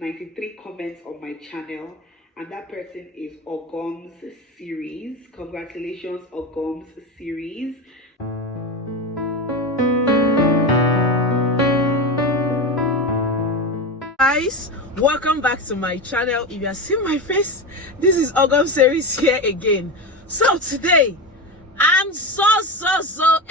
93 comments on my channel, and that person is OGOM'S series. Congratulations, OGOM'S series. Guys, welcome back to my channel. If you have seen my face, this is OGOM'S series here again. So today I'm so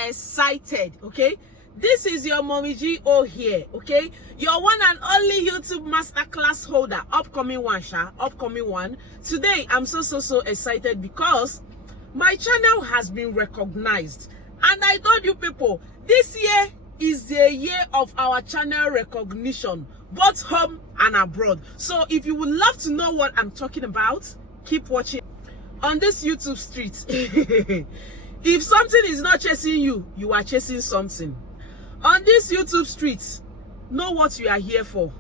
excited. Okay, this is your mommy G.O here. Okay, your one and only YouTube masterclass holder, upcoming one. Today I'm so excited because my channel has been recognized, and I told you people, this year is the year of our channel recognition, both home and abroad. So if you would love to know what I'm talking about, keep watching. On this YouTube street, if something is not chasing you, you are chasing something. On this YouTube street, know what you are here for.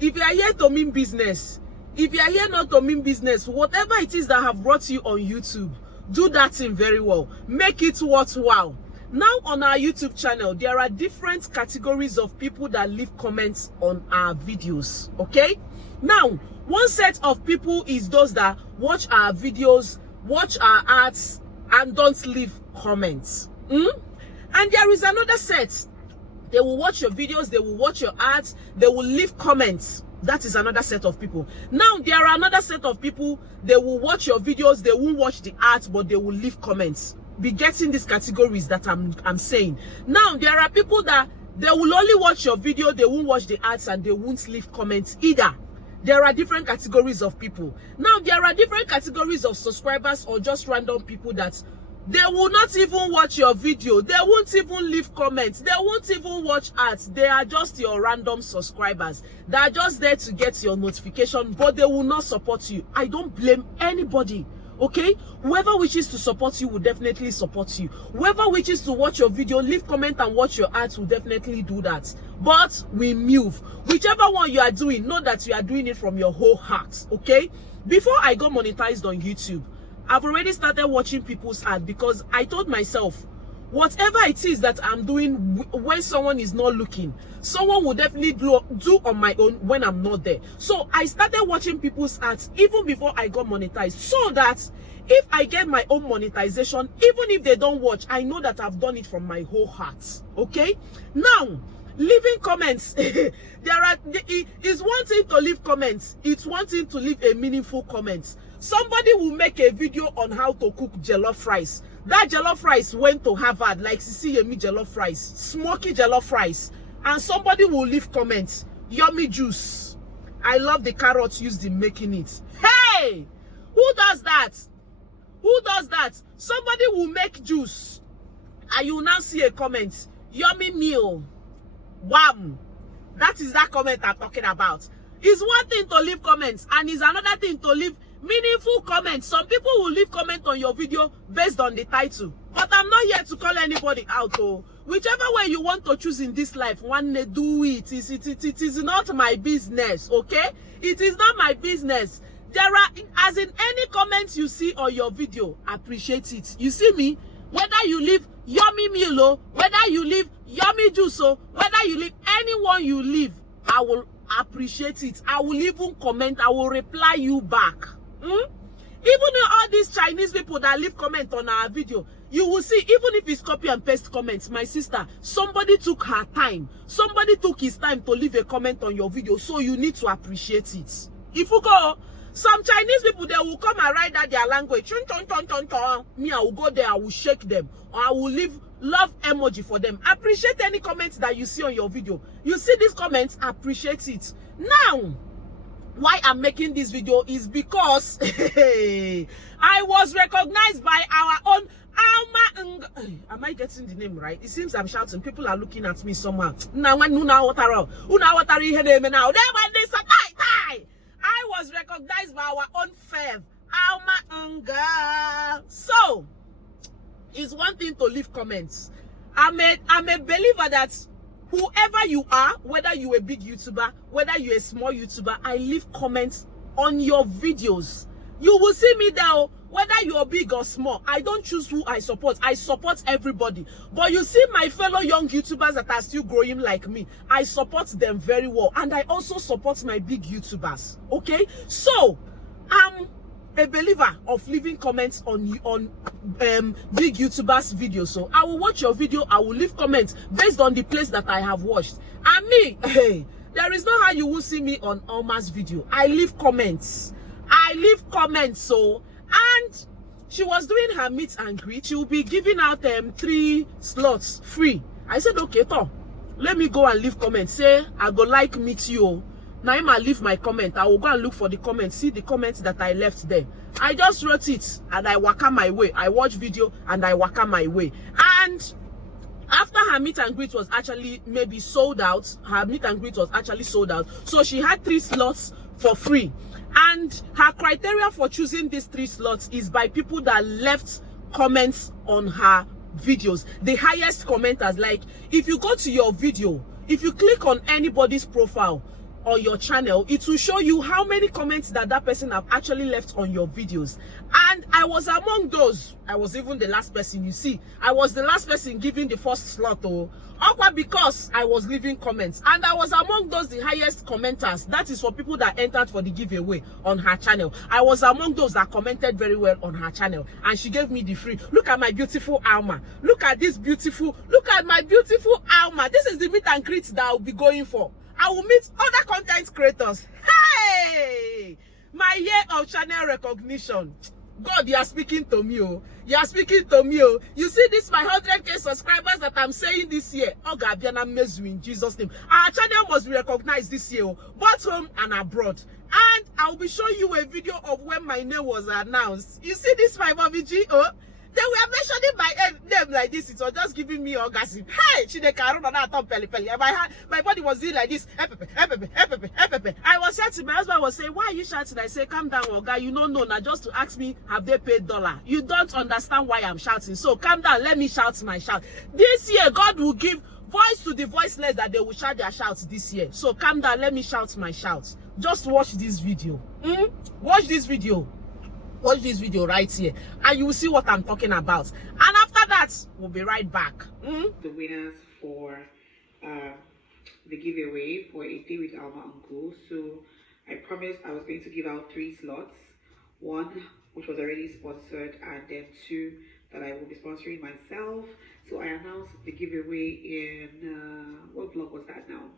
If you are here to mean business, if you are here not to mean business, whatever it is that have brought you on YouTube, do that thing very well. Make it worthwhile. Now on our YouTube channel, there are different categories of people that leave comments on our videos. Okay, now one set of people is those that watch our videos, watch our ads, and don't leave comments. And there is another set. They will watch your videos, they will watch your ads, they will leave comments. That is another set of people. Now there are another set of people, they will watch your videos, they won't watch the ads, but they will leave comments. Be getting these categories that I'm saying. Now there are people that they will only watch your video, they won't watch the ads, and they won't leave comments either. There are different categories of people. Now there are different categories of subscribers or just random people that they will not even watch your video, they won't even leave comments, they won't even watch ads. They are just your random subscribers. They are just there to get your notification, but they will not support you. I don't blame anybody. Okay, whoever wishes to support you will definitely support you. Whoever wishes to watch your video, leave comment and watch your ads will definitely do that. But we move. Whichever one you are doing, know that you are doing it from your whole heart. Okay, before I got monetized on YouTube, I've already started watching people's ads because I told myself, whatever it is that I'm doing when someone is not looking, someone will definitely do on my own when I'm not there. So I started watching people's ads even before I got monetized, so that if I get my own monetization, even if they don't watch, I know that I've done it from my whole heart. Okay, now leaving comments, it's one thing to leave comments, it's one thing to leave a meaningful comment. Somebody will make a video on how to cook jollof rice. That jollof rice went to Harvard, like Sisi Yemi jollof rice, smoky jollof rice, and somebody will leave comments, yummy juice. I love the carrots used in making it. Hey, who does that? Who does that? Somebody will make juice, and you will now see a comment, yummy meal. Wham! That is that comment I'm talking about. It's one thing to leave comments, and it's another thing to leave meaningful comments. Some people will leave comment on your video based on the title, but I'm not here to call anybody out. Oh, whichever way you want to choose in this life, one day do it. It is not my business. Okay, it is not my business. There are, as in any comments you see on your video, appreciate it. You see me, whether you leave yummy meal, oh, whether you leave yummy juice, oh, whether you leave anyone you leave, I will appreciate it. I will even comment, I will reply you back. Even all these Chinese people that leave comment on our video, you will see, even if it's copy and paste comments, my sister, somebody took her time, somebody took his time to leave a comment on your video, so you need to appreciate it. If you go, some Chinese people, they will come and write out their language, me, I will go there, I will shake them, or I will leave love emoji for them. Appreciate any comments that you see on your video. You see these comments, appreciate it. Now, why I'm making this video is because I was recognized by our own am I getting the name right? It seems I'm shouting. People are looking at me somehow. I was recognized by our own Fev. So it's one thing to leave comments. I'm a believer that whoever you are, whether you're a big YouTuber, whether you're a small YouTuber, I leave comments on your videos. You will see me there, whether you're big or small. I don't choose who I support. I support everybody. But you see my fellow young YouTubers that are still growing like me, I support them very well. And I also support my big YouTubers. Okay? So, I'm a believer of leaving comments on big YouTubers' videos. So, I will watch your video. I will leave comments based on the place that I have watched. And me, hey, there is no how you will see me on Alma's video. I leave comments. So, and she was doing her meet and greet. She will be giving out 3 slots free. I said, okay, Tom, let me go and leave comments. Say, I go like meet you. Now I leave my comment. I will go and look for the comments. See the comments that I left there. I just wrote it and I waka my way. I watch video and I waka my way. And after her meet and greet was actually maybe sold out, so she had 3 slots for free. And her criteria for choosing these 3 slots is by people that left comments on her videos. The highest commenters. Like, if you go to your video, if you click on anybody's profile on your channel, it will show you how many comments that person have actually left on your videos. And I was among those. I was even the last person. You see, I was the last person giving the first slot, because I was leaving comments, and I was among those the highest commenters. That is for people that entered for the giveaway on her channel. I was among those that commented very well on her channel, and she gave me the free. Look at my beautiful Alma. Look at my beautiful Alma. This is the meet and greet that I'll be going for. I will meet other content creators. Hey, my year of channel recognition. God, you are speaking to me. You are speaking to me. You see this, my 100K subscribers that I'm saying this year. Oh, God, in Jesus' name. Our channel must be recognized this year, both home and abroad. And I'll be showing you a video of when my name was announced. You see this, my mommy G. They were mentioning my name like this. It was just giving me orgasm. Hey, my body was doing like this. I was shouting. My husband was saying, "Why are you shouting?" I say, "Calm down, Oga. You don't know now. Just to ask me, have they paid $1? You don't understand why I'm shouting. So calm down. Let me shout my shout. This year, God will give voice to the voiceless that they will shout their shouts this year. So calm down. Let me shout my shouts. Just watch this video. Watch this video. Watch this video right here, and you will see what I'm talking about. And after that, we'll be right back. The winners for the giveaway for a day with Alma Uncle. So I promised I was going to give out 3 slots. 1 which was already sponsored, and then 2 that I will be sponsoring myself. So I announced the giveaway in what vlog was that now?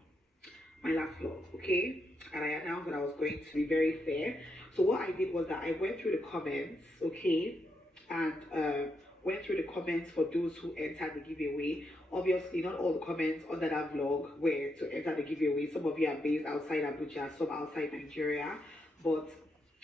My last vlog, okay? And I announced that I was going to be very fair. So what I did was that I went through the comments, okay, and went through the comments for those who entered the giveaway. Obviously, not all the comments under that vlog were to enter the giveaway. Some of you are based outside Abuja, some outside Nigeria, but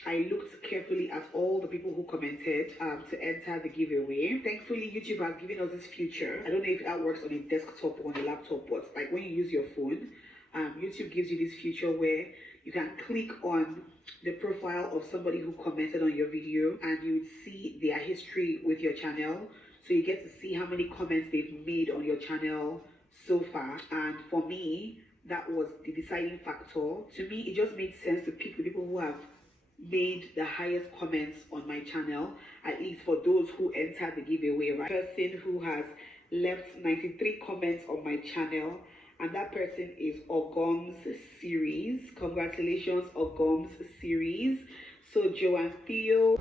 I looked carefully at all the people who commented to enter the giveaway. Thankfully, YouTube has given us this feature. I don't know if that works on a desktop or on a laptop, but like when you use your phone, YouTube gives you this feature where you can click on the profile of somebody who commented on your video, and you would see their history with your channel. So you get to see how many comments they've made on your channel so far. And for me, that was the deciding factor. To me, it just made sense to pick the people who have made the highest comments on my channel, at least for those who entered the giveaway, right? Person who has left 93 comments on my channel, and that person is OGOM'S series. Congratulations, OGOM'S series. So Joanne Theo.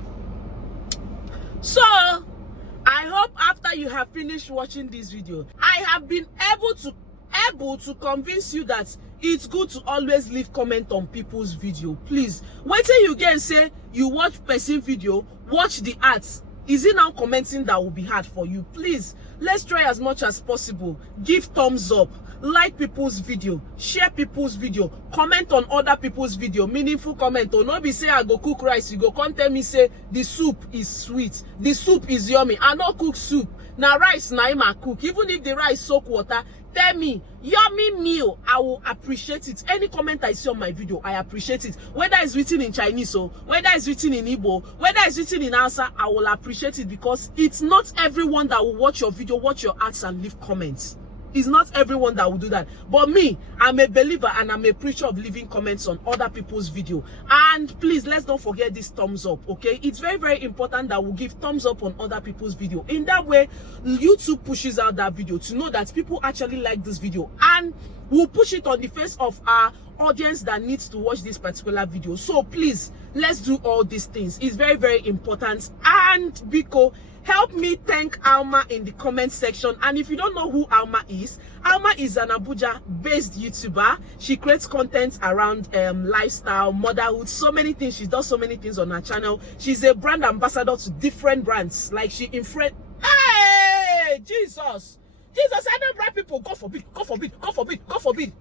So I hope after you have finished watching this video, I have been able to convince you that it's good to always leave comment on people's video. Please, wait till you get say you watch person video, watch the ads. Is it now commenting that will be hard for you? Please, let's try as much as possible. Give thumbs up, like people's video, share people's video, comment on other people's video, meaningful comment. Or not be say I go cook rice, you go come tell me say the soup is sweet, the soup is yummy. I not cook soup. Now rice na I cook. Even if the rice soak water, tell me yummy meal, I will appreciate it. Any comment I see on my video, I appreciate it. Whether it's written in Chinese or whether it's written in Igbo, whether it's written in Hausa, I will appreciate it, because it's not everyone that will watch your video, watch your ads and leave comments. It's not everyone that will do that. But me, I'm a believer and I'm a preacher of leaving comments on other people's video. And please, let's not forget this thumbs up, okay? It's very, very important that we give thumbs up on other people's video. In that way, YouTube pushes out that video to know that people actually like this video. And we'll push it on the face of our audience that needs to watch this particular video. So please, let's do all these things. It's very, very important. And Biko, help me thank Alma in the comment section. And if you don't know who Alma is an Abuja-based YouTuber. She creates content around lifestyle, motherhood, so many things. She does so many things on her channel. She's a brand ambassador to different brands. Like she influence. Hey, Jesus, I don't brand people. God forbid, God forbid, God forbid, God forbid.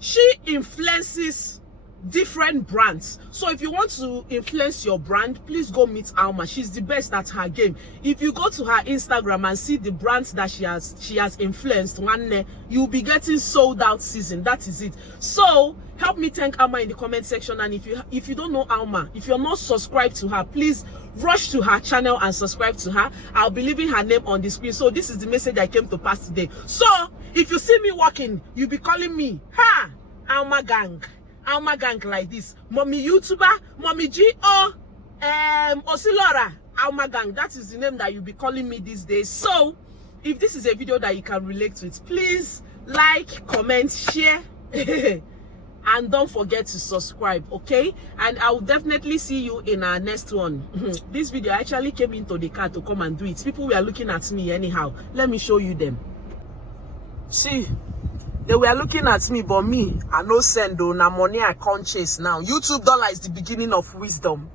She influences different brands. So if you want to influence your brand, please go meet Alma. She's the best at her game. If you go to her Instagram and see the brands that she has influenced, you'll be getting sold out season. That is it. So help me thank Alma in the comment section. And if you don't know Alma, if you're not subscribed to her, please rush to her channel and subscribe to her. I'll be leaving her name on the screen. So this is the message I came to pass today. So if you see me walking, you'll be calling me Alma Gang like this. Mommy YouTuber, Mommy G.O. Osilora, Alma Gang. That is the name that you'll be calling me these days. So if this is a video that you can relate with, please like, comment, share, and don't forget to subscribe, okay? And I will definitely see you in our next one. This video, I actually came into the car to come and do it. People were looking at me anyhow. Let me show you them. See, they were looking at me, but me, I no send though. Now money I can't chase now. YouTube dollar is the beginning of wisdom.